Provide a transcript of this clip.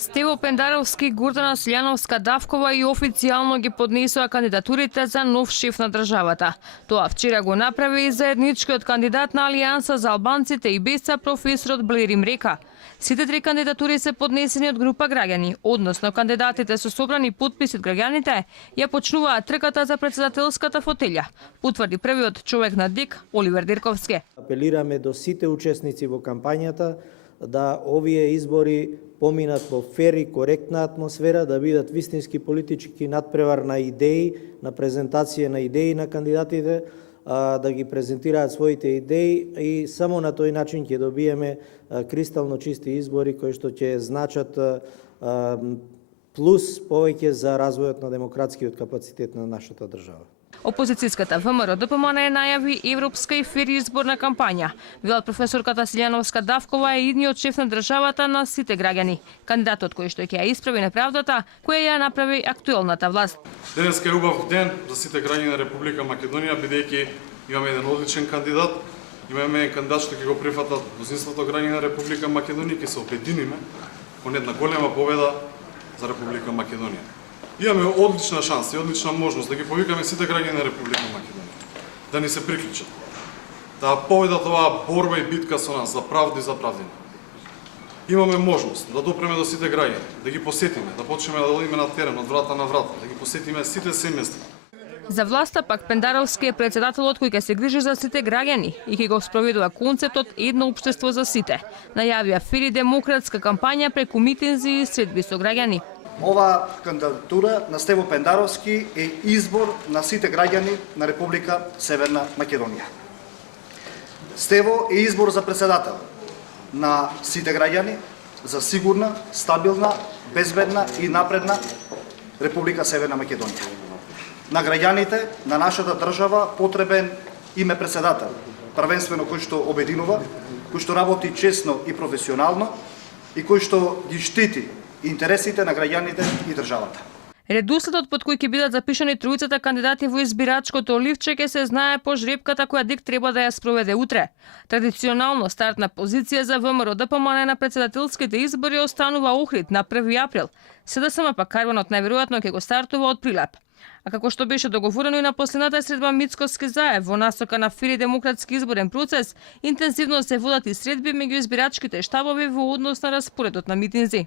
Стево Пендаровски, Гордана Силјановска-Давкова и официјално ги поднесоа кандидатурите за нов шеф на државата. Тоа вчера го направи и заедничкиот кандидат на Алијанса за албанците и БЕСА професорот Блерим Река. Сите три кандидатури се поднесени од група граѓани, односно кандидатите со собрани потписи од граѓаните ја почнуваат трката за председателската фотелја, потврди првиот човек на ДИК Оливер Дирковски. Апелираме до сите учесници во кампањата да овие избори поминат во фер и коректна атмосфера, да бидат вистински политички надпревар на идеи, на презентација на идеи на кандидатите, да ги презентираат своите идеи и само на тој начин ќе добиеме кристално чисти избори кои што ќе значат плюс повеќе за развојот на демократскиот капацитет на нашата држава. Опозицијската ВМРО ДПМН најави европска и фер изборна кампања. Велат професорката Силјановска-Давкова е идниот шеф на државата на сите граѓани. Кандидатот кој што ќе ја исправи неправдата, која ја направи актуелната власт. Денеска е убав ден за сите граѓани на Република Македонија, бидејќи имаме еден одличен кандидат, имаме еден кандидат што ќе го прифатат мнозинството граѓани на Република Македонија, ќе се обединиме кон една голема победа за Република Македонија. Имаме одлична шанса и одлична можност да ги повикаме сите граѓани на Република Македонија, да ни се приклучат, да победат оваа борба и битка со нас за правда и за правдина. Имаме можност да допреме до сите граѓани, да ги посетиме, да почнеме да одиме на терен од врата на врата, да ги посетиме сите семејства. За власта пак Пендаровски е председателот кој ќе се грижи за сите граѓани и ќе го спроведува концептот едно општество за сите. Најавија фер и демократска кампања преку митинзи и средби со граѓани. Ова кандидатура на Стево Пендаровски е избор на сите граѓани на Република Северна Македонија. Стево е избор за председател на сите граѓани за сигурна, стабилна, безбедна и напредна Република Северна Македонија. На граѓаните на нашата држава потребен им е председател, првенствено кој што обединува, кој што работи честно и професионално и кој што ги штити интересите на граѓаните и државата. Редуследот под кој ќе бидат запишани тројцата кандидати во избирачкото ливче ќе се знае по жребката која ДИК треба да ја спроведе утре. Традиционално стартна позиција за ВМРО ДПМН на председателските избори останува Охрид на 1 април. СДСМ пак карванот најверојатно ќе го стартува од Прилеп. А како што беше договорено и на последната средба Мицкоски Заев во насока на фер и демократски изборен процес, интензивно се водат и средби меѓу избирачките штабови во однос на распоредот на митинзи.